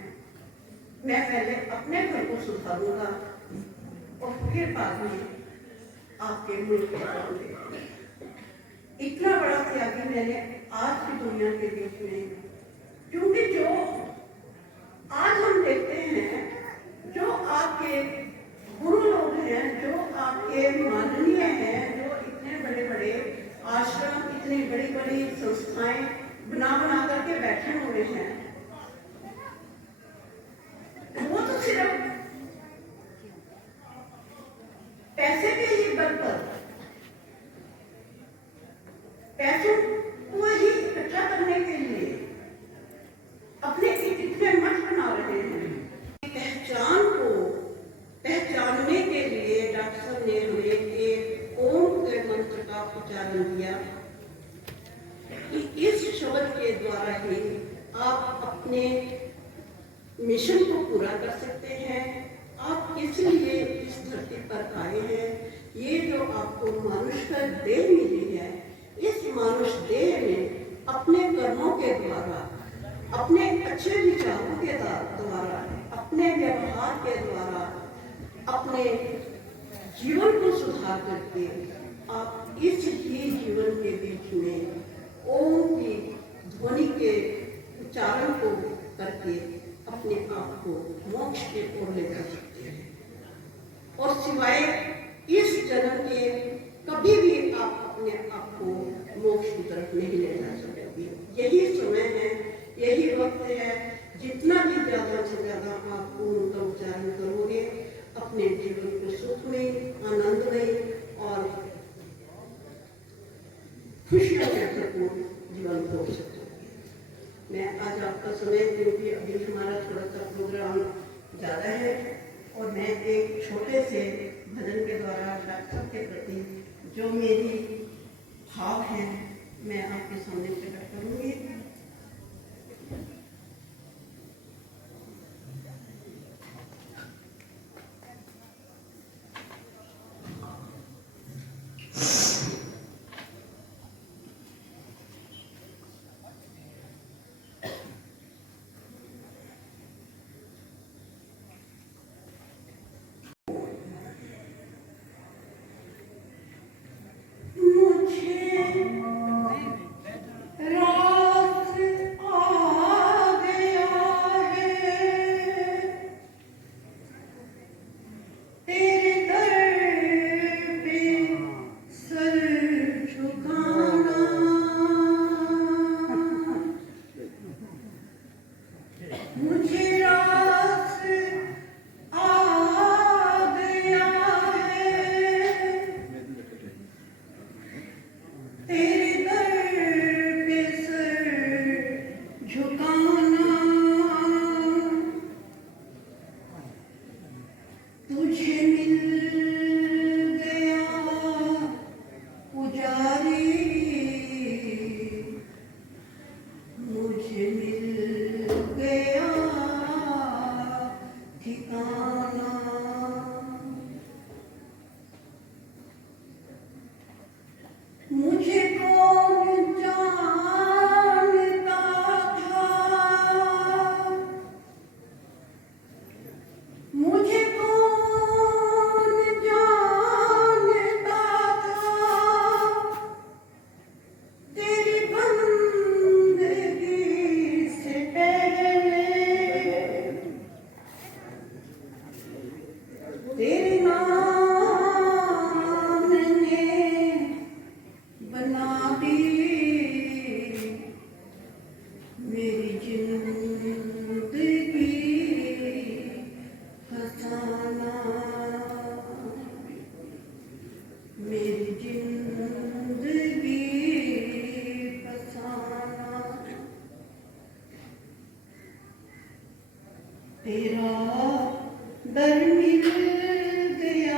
मैं पहले अपने घर को सुधारूंगा और फिर बाद में आपके मुल्क को करूंगी। इतना बड़ा त्यागी मैंने आज की दुनिया के बीच में, क्योंकि जो आज हम देखते हैं, जो आपके गुरु लोग हैं, जो आपके माननीय हैं, जो इतने बड़े बड़े आश्रम, इतनी बड़ी बड़ी संस्थाएं बना करके बैठे हुए हैं, वो तो सिर्फ पैसे के ही बल पर, पैसों को ही इकट्ठा करने के लिए अपने इतने मठ बना रहे हैं। पहचान को पहचानने के लिए डॉक्टर साहब ने हमें एक ओम के मंत्र का उच्चारण किया कि इस शब्द के द्वारा ही आप अपने मिशन को पूरा कर सकते हैं। आप किस लिए इस धरती पर आए हैं, ये जो आपको मानुष देह मिली है, इस मानुष देह में अपने कर्मों के द्वारा, अपने अच्छे विचारों के द्वारा, अपने व्यवहार के द्वारा, अपने जीवन को सुधार करके आप इस ही जीवन के बीच में ओम की ध्वनि के उच्चारण को करके अपने आप को मोक्ष की ओर ले जा सकते हैं। और सिवाय इस जन्म के कभी भी आप अपने आप को मोक्ष की तरफ नहीं ले जा सकते। यही समय है, यही वक्त है, जितना भी ज्यादा से ज्यादा आप ओम का उच्चारण करोगे, अपने जीवन को सुख में, आनंद में और खुशियों से भरपूर जीवन हो सकते हैं। मैं आज आपका समय, क्योंकि अभी हमारा थोड़ा सा प्रोग्राम ज़्यादा है, और मैं एक छोटे से भजन के द्वारा डॉक्टर के प्रति जो मेरी भाव है मैं आपके सामने प्रकट करूँगी। तेरा दर मिल गया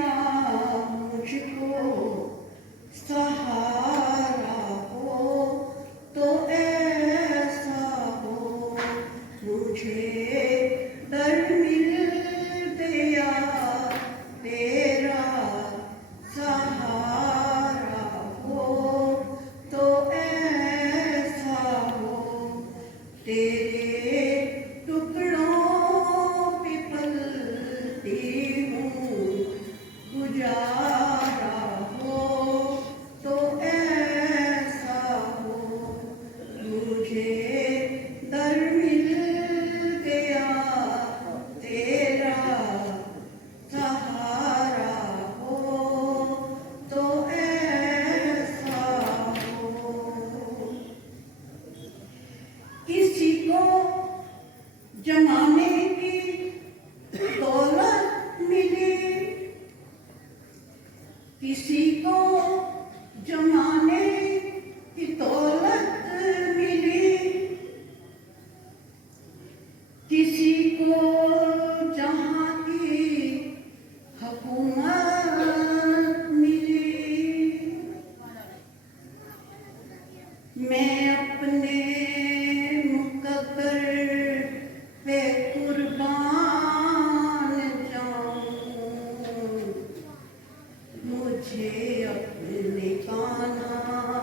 तेरे टुकड़ों पे पलती हूँ, गुजारा हो तो ऐसा हो, मुझे दर मिल गया तेरा सहारा हो तो ऐसा हो। किसी को जमाने की दौलत मिली, किसी को जमाने की दौलत मिली, किसी को जहां की हुकूमत मिली। मैं अपने मुकद्दर पे कुर्बान जाऊं, मुझे अपने कान्हा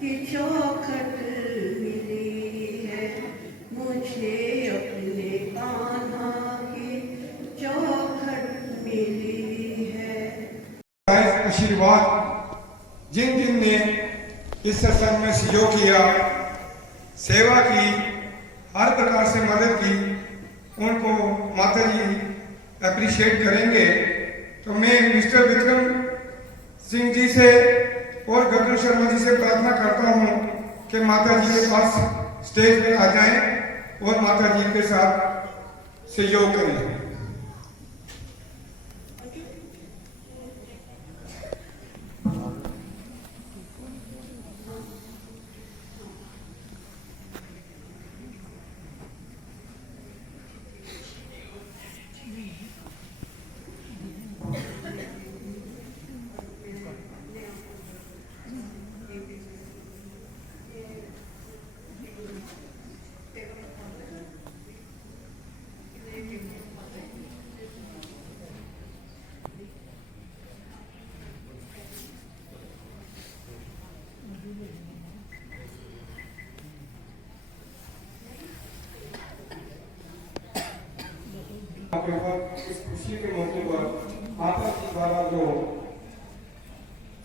की चौखट मिली है, मुझे अपने कान्हा की चौखट मिली है। आशीर्वाद जिन जिन ने इस सत्संग में सहयोग किया, सेवा की, हर प्रकार से मदद की, उनको माता जी अप्रिशिएट करेंगे। तो मैं मिस्टर विक्रम सिंह जी से और गगन शर्मा जी से प्रार्थना करता हूं कि माता जी के पास स्टेज पर आ जाएं और माता जी के साथ सहयोग करें। इस खुशी के मौके पर माता जी द्वारा जो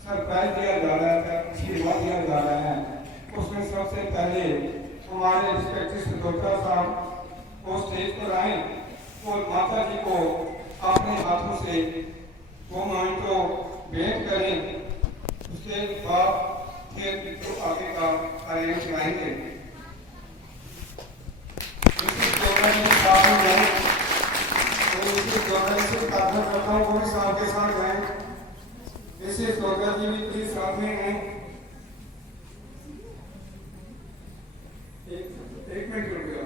सरप्राइज दिया जा रहा है, आशीर्वाद दिया जा रहा है, उसमें सबसे पहले हमारे रिस्पेक्टेड डॉक्टर साहब वो स्टेज पर आए और माता जी को अपने हाथों से वो मोमेंटो भेंट करें। उसके बाद फिर तो आगे का अरेंज कराएंगे। प्रार्थना करता हूँ वो भी साथ के साथ रहें। इसे डॉक्टर जी भी प्लीज साथ में हैं। एक मिनट रुक गया।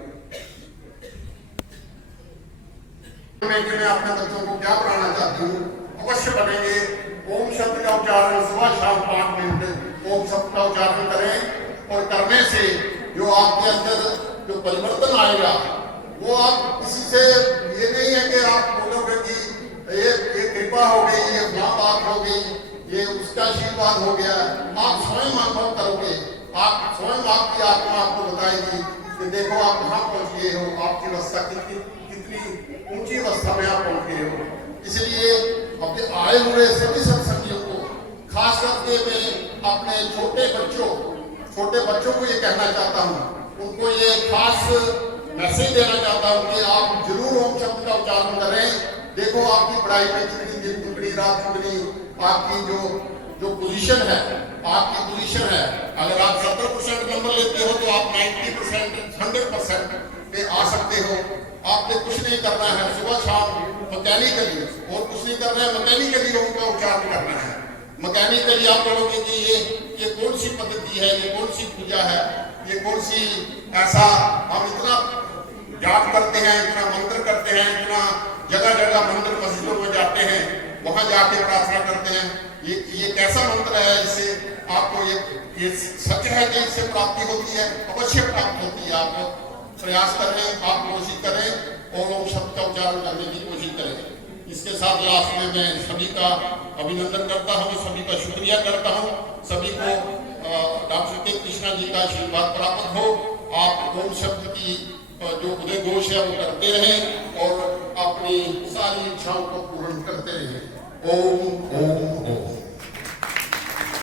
मैं अपने बच्चों को क्या बनाना चाहती हूँ, अवश्य बनेंगे। ओम शब्द का उच्चारण सुबह शाम 5 मिनट ओम शब्द का उच्चारण करें, और करने से जो आपके अंदर जो परिवर्तन आएगा वो आप किसी से ये नहीं है कि आप बोलोगे कि ये कृपा हो गई, ये फला बात हो गई, ये उसका आशीर्वाद हो गया। आप स्वयं अनुभव करोगे, आप स्वयं आपकी आत्मा आपको बताएगी कि देखो आप कहाँ पहुँच गए हो, आपकी अवस्था कितनी ऊंची अवस्था में आप पहुँच गए हो। इसलिए अपने आए हुए सभी सत्संगियों को, खास करके मैं अपने छोटे बच्चों को ये कहना चाहता हूँ, उनको ये खास मैसेज देना चाहता हूँ कि आप जरूर ओम शब्द का उच्चारण करें। देखो आपकी पढ़ाई में कितनी दिन टुकड़ी रात टुकड़ी, आपकी जो पोजीशन है, आपकी पोजीशन है, अगर आप 70% नंबर लेते हो तो आप 90% 100% पे आ सकते हो। आपने कुछ नहीं करना है, सुबह शाम मैकेनिकली, और कुछ नहीं करना है, मैकेनिकली उनका उच्चारण करना है। मैकेनिकली आप पढ़ोगे कि ये कौन सी पद्धति है, ये कौन सी पूजा है, ये कौन सी ऐसा हम इतना याद करते हैं, इतना मंत्र करते हैं, इतना जगह जगह मंदिर मस्जिदों में जाते हैं, वहां जाके प्रार्थना करते हैं। ये कैसा मंत्र है, इससे आपको ये सच है कि इससे प्राप्ति होती है, अवश्य प्राप्त होती है। आप प्रयास करें, आप कोशिश करें और ओम शब्द का उच्चारण करने की कोशिश करें। इसके साथ लास्ट में मैं सभी का अभिनंदन करता हूँ, सभी का शुक्रिया करता हूँ, सभी को डॉक्टर के कृष्णा जी का आशीर्वाद प्राप्त हो। आप ओम शब्द की जो उदय घोष है वो करते रहें और अपनी सारी इच्छाओं को पूर्ण करते रहें। ओम ओम